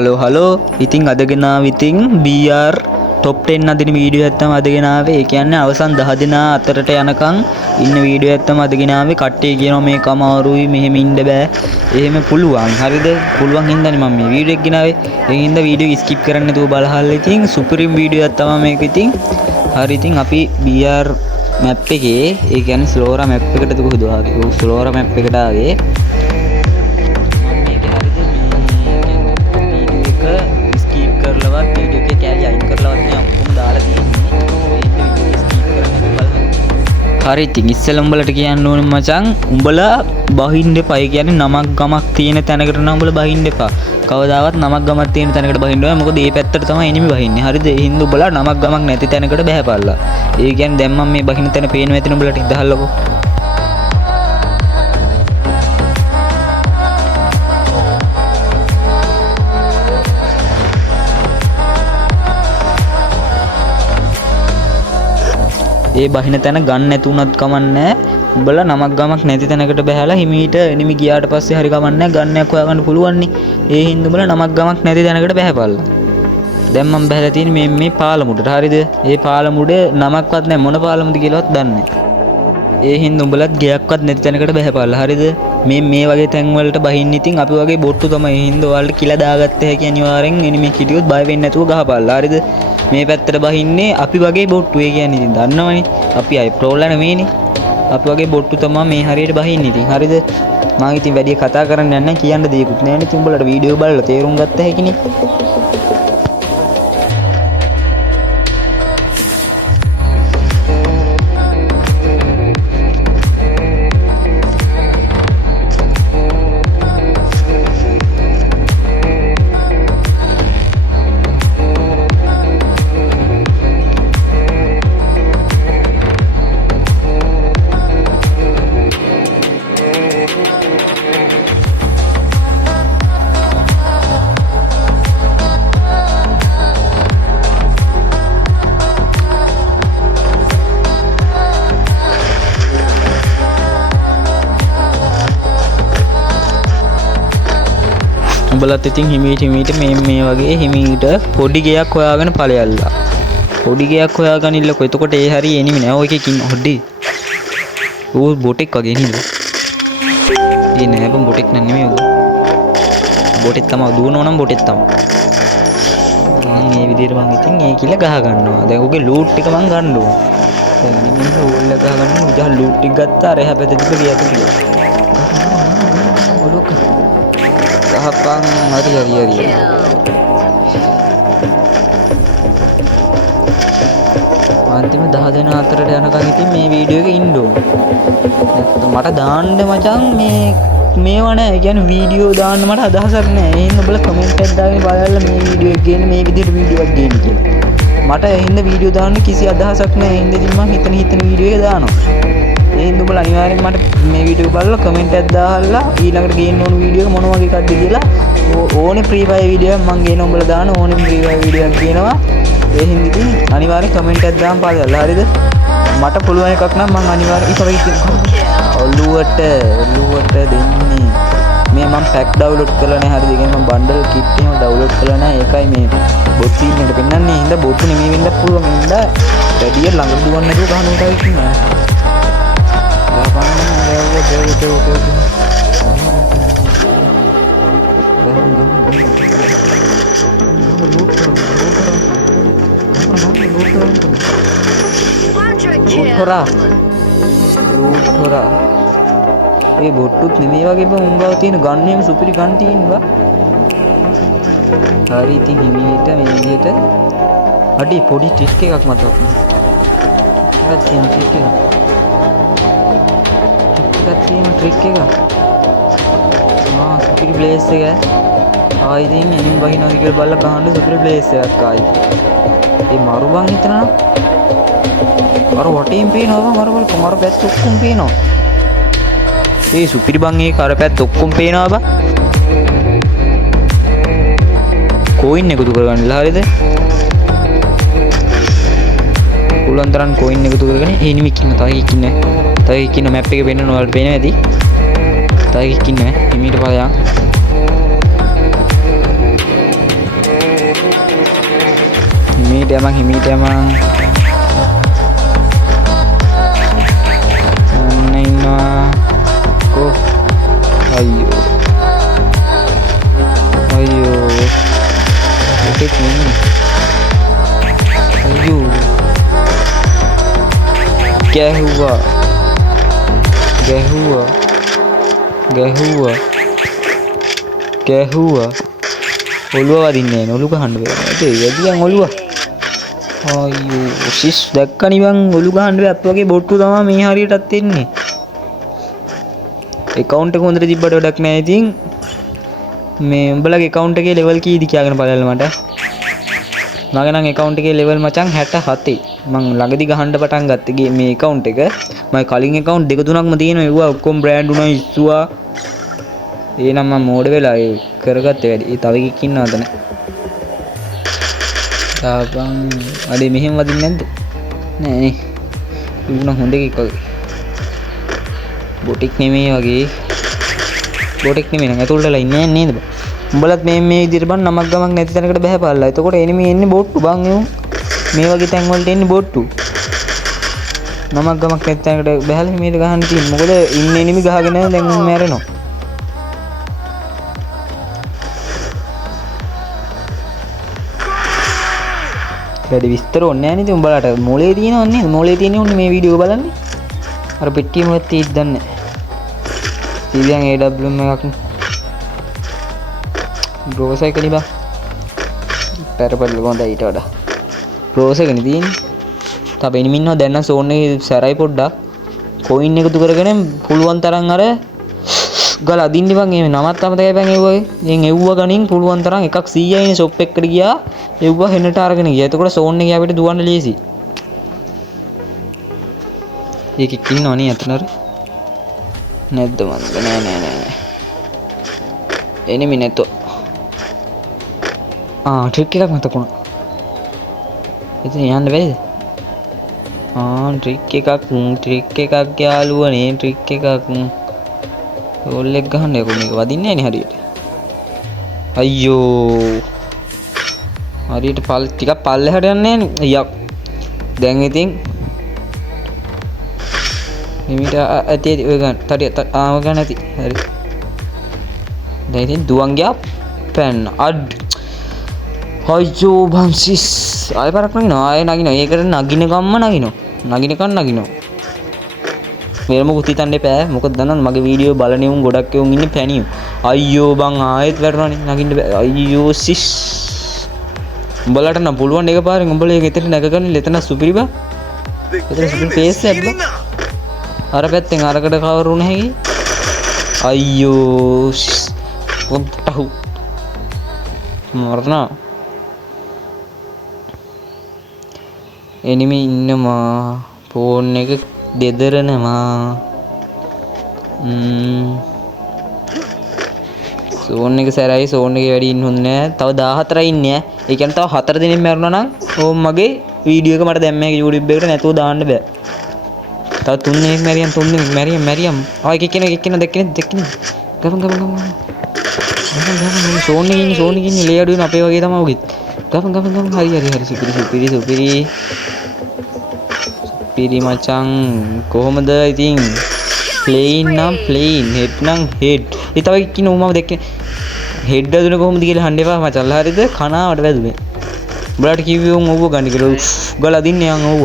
Hello ඉතින් අද ගෙනාව ඉතින් BR top 10 අදින වීඩියෝ එකක් තමයි අද ගෙනාවේ. ඒ කියන්නේ අවසන් 10 දෙනා අතරට යනකම් ඉන්න වීඩියෝ එකක් තමයි අද ගෙනාවේ. කට්ටිය කියනවා මේක අමාරුයි මෙහෙම ඉන්න බෑ. එහෙම පුළුවන්. හරිද? පුළුවන් හින්දානේ මම මේ වීඩියෝ එක ගෙනාවේ. ඒ හින්දා වීඩියෝ ස්කිප් කරන්න නැතුව බලහල්ලා ඉතින් සුපිරිම වීඩියෝ එකක් තමයි මේක ඉතින්. හරි ඉතින් අපි BR මැප් එකේ ඒ කියන්නේ ස්ලෝරා මැප් එකට දුක හදුවා. ස්ලෝරා මැප් එකට ආවේ. හරි ඉතින් ඉස්සෙල්ලා උඹලට කියන්න ඕනේ මචං උඹලා බහින්න එපා. ඒ කියන්නේ නමක් ගමක් තියෙන තැනකට නම් උඹලා බහින්න එපා. කවදාවත් නමක් ගමක් තියෙන තැනකට බහින්න ඕනේ. මොකද මේ පැත්තට තමයි එනිමි බහින්නේ. හරිද? ඒ හින්දා උඹලා නමක් ගමක් නැති තැනකට බහැපල්ලා. ඒ කියන්නේ දැන් මම මේ බහින තැන පේනවා ඇතිනේ උඹලට ඉදහල්ලකෝ. ඒ බහින තැන ගන්න නැති උනත් කමන්නේ. උඹලා නමක් ගමක් නැති තැනකට බහැලා හිමීට එනිමි ගියාට පස්සේ හරි කමන්නේ ගන්නයක් හොයාගන්න පුළුවන් නේ. ඒ හින්දා උඹලා නමක් ගමක් නැති තැනකට බහැපල්ලා. දැන් මම බහැලා තියෙන්නේ මේ පාලමුඩට. හරිද? ඒ පාලමුඩ නමක්වත් නැහැ මොන පාලමුද කියලාවත් දන්නේ නැහැ. ඒ හින්දා උඹලත් ගියක්වත් නැති තැනකට බහැපල්ලා. හරිද? මේ වගේ තැන් වලට බහින්න ඉතින් අපි වගේ බොට්ටු තමයි. ඒ හින්දා ඔයාලට කිලා දාගත්ත හැකි අනිවාර්යෙන් එනිමි හිටියොත් බය වෙන්නේ නැතුව ගහපල්ලා. හරිද? මේ පැත්තට බහින්නේ අපි වගේ බොට්ටු. ඒ කියන්නේ ඉතින් දන්නවනේ. අපි අය ප්‍රෝලා නෙමෙයිනේ. අපි වගේ බොට්ටු තමයි මේ හරියට බහින්නේ ඉතින්. හරිද? මම ඉතින් වැඩි කතා කරන්න යන්නේ නැහැ. කියන්න දෙයක්වත් නැහැ නේ. ඉතින් උඹලට වීඩියෝ බලලා තේරුම් ගත්ත හැකිනේ. උඹලත් ඉතින් හිමීට මේ වගේ හිමීට පොඩි ගයක් හොයාගෙන ඵලයල්ලා. පොඩි ගයක් හොයාගනින්නකො. එතකොට ඒ හරිය එනිමි නෑ. ඔය එකකින් ඉන්න හොඩි. ඌ බොටෙක් වගේ නේද? ඒ නෑ බම් බොටෙක් නෙමෙයි ඌ. බොටෙක් තමයි දුවනවා නම් බොටෙක් තමයි. මම මේ විදිහට මම ඉතින් ඒ කිල ගහ ගන්නවා. දැන් ඌගේ ලූට් ටික මම ගන්න ඕන. දැන් මිනිහ ඌල්ල ගහ ගන්න උජා ලූට් ටික ගත්තා. අර එහා පැත්තේ තිබ්බ ගියට කියලා. ඔලොක ගහපන් හරි අන්තිම 10 දෙනා අතරට යනකම් ඉතින් මේ වීඩියෝ එකේ ඉන්න ඕන. නැත්නම් මට දාන්න මචං මේවා නෑ. ඒ කියන්නේ වීඩියෝ දාන්න මට අදහසක් නෑ. ඒ හින්දා ඔයාලා කමෙන්ට් එකක් දාගෙන බලන්න මේ වීඩියෝ එක ගේන්න මේ විදිහට වීඩියෝ එකක් ගේන්න කියලා. මට ඒ හින්දා වීඩියෝ දාන්න කිසි අදහසක් නෑ. ඒ හින්දා ඉතින් මම හිතන වීඩියෝ එක දානවා. ඒ හින්දා ඔයාලා අනිවාර්යෙන් මට මේ වීඩියෝ එක බලලා කමෙන්ට් එකක් දාලා ඊළඟට ගේන්න ඕන වීඩියෝ එක මොන වගේ එකක්ද කියලා ඕනේ ෆ්‍රී ෆයර් වීඩියෝ එකක් මම ගේන උඹලා දාන ඕනේ ෆ්‍රී ෆයර් වීඩියෝ එකක් කියනවා. ඒ හින්දා ඉතින් අනිවාර්යෙන් කමෙන්ට් එකක් දාන්න පාදලා. හරිද? මට පුළුවන් එකක් නම් මම අනිවාර්යෙන් ඔළුවට දෙන්නේ. මේ මම පැක් ඩවුන්ලෝඩ් කරලා නැහැ. හරිද? ඒ කියන්නේ මම බන්ඩල් කිට් එහෙම ඩවුන්ලෝඩ් කරලා නැහැ. ඒකයි මේ බොට් සීන් එකට පෙන්නන්නේ. හින්දා බොට් නෙමෙයි වෙන්න පුළුවන්. හින්දා වැඩි ළඟ දුවන්න නැතුව ගහන උටයි කියනවා. ලූට්ටොරා ඒ බොට්ටුත් නෙමේ වගේ බං උඹව තියෙන ගන්න එහෙම සුපිරි ගන් තියෙනවා. හරි ඉතින් හිමීට මේ විදිහට අඩි පොඩි ට්‍රික් එකක් මතක් වුණා. එකක් තියෙන ට්‍රික් එකක්. සුපිරි ප්ලේස් එක. ආයි ඉතින් එනින් වහිනවා කියලා බලලා ගහන්න සුපිරි ප්ලේස් එකක් ආයි. ඒ මරු බං හිතනවා. අර වටේන් පේනවා බං අර පැත්ත ඔක්කොම පේනවා. ඒ සුපිරි බං ඒ කර පැත්ත ඔක්කොම පේනවා බං. කොයින් එකතු කරගන්නලා හරියද? පුළුවන් තරම් කොයින් එකතු කරගෙන එනිමි කින්න තව කින්න මැප් එකේ පෙන්නන ඔයාලට පේනවා ඇති. තව කින්න එමීට බලයන් හිමීට යමන් ඔන්න ඉන්නවා කෝ අයියෝ ටික නේ අයියෝ ගැහුවා ඔළුව වදින්නේ නෑ ඔළුව ගහන්න බෑ ඒ වැඩියන් ඔළුව අයියෝ සිස් දැක්කනි බං ඔළුව ගහන්න බෑ අත් වගේ බොට්ටු තමයි මේ හරියටත් එන්නේ account එක හොඳට තිබ්බට වැඩක් නෑ ඉතින් මේ උඹලගේ account එකේ level කීයද කියාගෙන බලන්න මට මගේ නම් account එකේ level මචං 67 මං ළඟදි ගහන්න පටන් ගත්තේ මේ account එක මගේ කලින් account දෙක තුනක්ම තියෙනවා ඒවා ඔක්කොම brand උනා ඉස්සුවා එහෙනම් මම මෝඩ වෙලා ඒ කරගත්තේ වැඩි. ඒ තව එකෙක් ඉන්නවද නැ? තාපන් අඩේ මෙහෙම වදින්නේ නැද්ද? නෑ නේ. ඉුණ හොඳ එකෙක් වගේ. බොටික් නෙමෙයි වගේ. බොටික් නෙමෙයි නං ඇතුළටලා ඉන්නේ නේද බං? උඹලත් මේ විදිහට බං නමක් ගමක් නැති තැනකට බහැපල්ලා. එතකොට එනිමි එන්නේ බොට්ටු බං එවුන්. මේ වගේ තැන් වලට එන්නේ බොට්ටු. නමක් ගමක් නැති තැනකට බහැලා මේක ගහන්න තියෙන්නේ. මොකද ඉන්නේ එනිමි ගහගෙන දැන් මැරෙනවා. වැඩි විස්තර ඕනේ නැහැ නේද උඹලට මොලේ තියෙනව නේද මොලේ තියෙන්නේ උන්නේ මේ වීඩියෝ එක බලන්නේ අර පෙට්ටිය මොකක්ද තියෙද්ද දන්නේ සීවියන් AWM එකක් බ්‍රෝස් එකනේ බා පෙරපල් ගොන්ද ඊට වඩා බ්‍රෝස් එකනේ තියෙන්නේ තව එනිම ඉන්නවා දැන් නම් සෝන් එකේ සැරයි පොඩ්ඩක් කොයින් එකතු කරගෙන පුළුවන් තරම් අර ගල අදින්න බං මේ නමත් අමතකයි බං එව්වගේ දැන් එව්ව ගණින් පුළුවන් තරම් එකක් 100යි නේ ෂොප් එකකට ගියා එව්ව හෙන්නට අරගෙන ගියා එතකොට සෝන් එකේ අපිට දුවන්න ලේසි ඒකෙක් ඉන්නව නේ අතනර නැද්ද මන්ද නෑ එනිමි නැතෝ ට්‍රික් එකක් මතකුණා ඉතින් යන්න බැරිද ට්‍රික් එකක් යාළුවනේ ට්‍රික් එකක් ඕල් එක ගහන්න යකෝ මේක වදින්නේ නැහැ නේ හරියට අයියෝ හරියට ටිකක් පල්ලෙහාට යන්නේ නැහැ යක් දැන් ඉතින් හිමිට ඇති ඔය ගන්න තඩිය ආව ගන්න ඇති හරි දැන් ඉතින් දුවන් ගියා පැන්න අඩ් අයියෝ බම්සිස් ආයෙ පාරක් නගිනවා ආයෙ නගිනවා ඒකට නගින ගම්ම නගිනවා මෙර මොකුත් හිතන්න එපා මොකද දන්නවද මගේ වීඩියෝ බලන උන් ගොඩක් උන් ඉන්නේ පැණියෝ අයියෝ බං ආයෙත් වැටුණානේ නගින්න බෑ අයියෝ සිස් උඹලට නම් පුළුවන් එකපාරෙන් උඹලා ඒක එතන නැගගන්න එතන සුපිරි බා එතන සුපිරි පේස් එකක් බා අර පැත්තෙන් අරකට කවර් වුණ හැකි අයියෝ ඔබ්ටහු මරණ එනිමි ඉන්නවා ෆෝන් එක දෙදරනවා සෝන් එක සැරයි සෝන් එකේ වැඩි ඉන්න හොඳ නෑ තව 14යි ඉන්නේ ඒ කියන්නේ තව 4 දිනෙක මැරුණා නම් ඕම් මගේ වීඩියෝ එක මට දැම්ම හැකි YouTube එකට නැතුව දාන්න බෑ තව 3 දිනෙක මැරියම් ආ එකක් කෙනෙක් දෙක්කෙනෙක් ගමන් සෝන් එකේ ඉන්නේ ලේ අඩු වෙන අපේ වගේ තමයි උගෙත් ගමන් හරි සුපිරි මචං කොහොමද ඉතින් ප්ලේන් නම් ප්ලේන් හෙඩ් නම් හෙඩ් ඒ තව එක්ක ඉන්න උමම දෙක්ක හෙඩ් අදුන කොහොමද කියලා අහන්න එපා මචං හරිද කනාවට වැදුනේ උඹලාට කිව්වේ උන් ඔව්ව ගන්න කියලා ගල අදින්නේ යන් ඔව්ව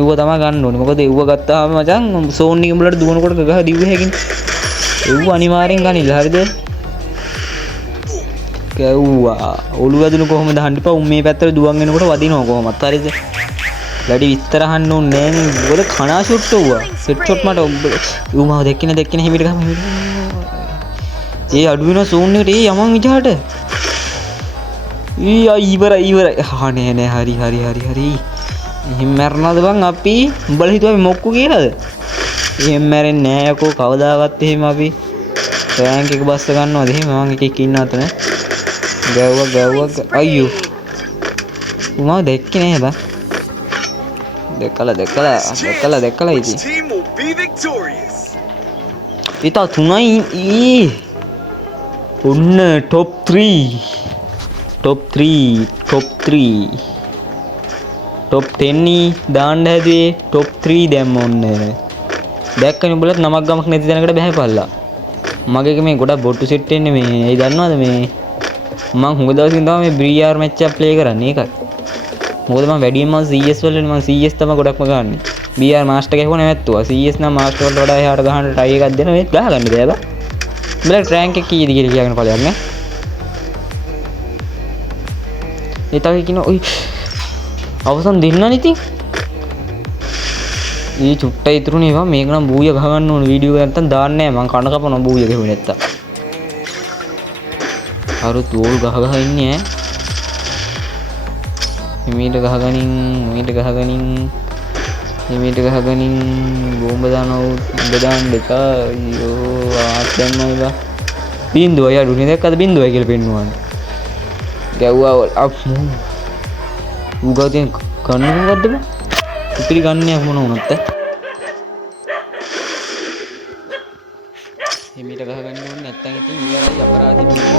එව්ව තමයි ගන්න ඕනේ මොකද එව්ව ගත්තාම මචං සෝන් එක උඹලාට දුවනකොට ගහ දිව්වේ හැකින් එව්ව අනිවාර්යෙන් ගනිලා හරිද ගැව්වා ඔළුව අදුන කොහොමද අහන්න එපා උන් මේ පැත්තට දුවන් එනකොට වදිනවා කොහොමත් හරිද වැඩි විස්තර අහන්න ඕනේ නෑ නේ මොකද කනා ෂොට් ඔව්වා සෙට් ෂොට් මට උමාව දෙක්කින හිමිට ගම ඒ අඩු වෙන සෝන් එකට ඒ යමන් විජහට ඉවරයි නෑ හරි එහෙම මැරනවද බං අපි උඹලා හිතුවා අපි මොක්කු කියලාද එහෙම මැරෙන්නේ නෑ යකෝ කවදාවත් එහෙම අපි රෑන්ක් එක බස්ස ගන්නවද එහෙම මම එකෙක් ඉන්න අතන ගැව්වා අයියෝ උමාව දෙක්කේ නෑ බං දැකලා ඉතින් ඉතා 3යි ඔන්න top 3 ටොප් 10 දාන්න හැදුවේ ටොප් 3 දැම්ම ඔන්න. දැක්කනේ උඹලත් නමක් ගමක් නැති තැනකට බහැපල්ලා. මගේ එක මේ ගොඩක් බොට්ටු සෙට් වෙන්නේ මේ. ඇයි දන්නවද මේ මම හුඟ දවසින් තමයි මේ BR මැච් එක ප්ලේ කරන්නේ ඒකයි. මොකද මම වැඩියෙන් මම CS වලනේ මම CS තමයි ගොඩක්ම ගන්නෙ. BR මාස්ටර් ගැහුවා නැවැත්තුවා. CS නම් මාස්ටර් වලට වඩා එහාට ගහන්න ට්‍රයි එකක් දෙනවා. ඒත් ගහගන්න බෑ බා. උඹලා රෑන්ක් එක කීයද කියලා කියගෙන ඵලයක් නෑ. ඒ තව කියන ඔයි අවසන් දෙන්නා නේ ඉතින්. ඊ චුට්ටයි ඉතුරුනේ බා මේක නම් බූය ගහ ගන්න ඕන වීඩියෝ එක නැත්තම් දාන්නේ නෑ මං කන කපනවා බූය ගෙහුවේ නැත්තම්. අරුත් ඕල් ගහ ඉන්නේ ඈ. හිමීට ගහගනින් මීට ගහගනින් හිමීට ගහගනින් බෝම්බ දානවා උඹ දාන්න එපා අයියෝ ආත් දැම්මයි බා බින්දුවයි අඩුනේ දැක්කද බින්දුවයි කියලා පෙන්නුවානේ ගැව්වා අප්පු උගතින් කන්නේ මොකද්ද බා ඉතිරි ගන්නෑ මොන වුණත් හිමීට ගහගන්න ඕනේ නැත්තම් ඉතින් ඉවරයි අපරාධෙ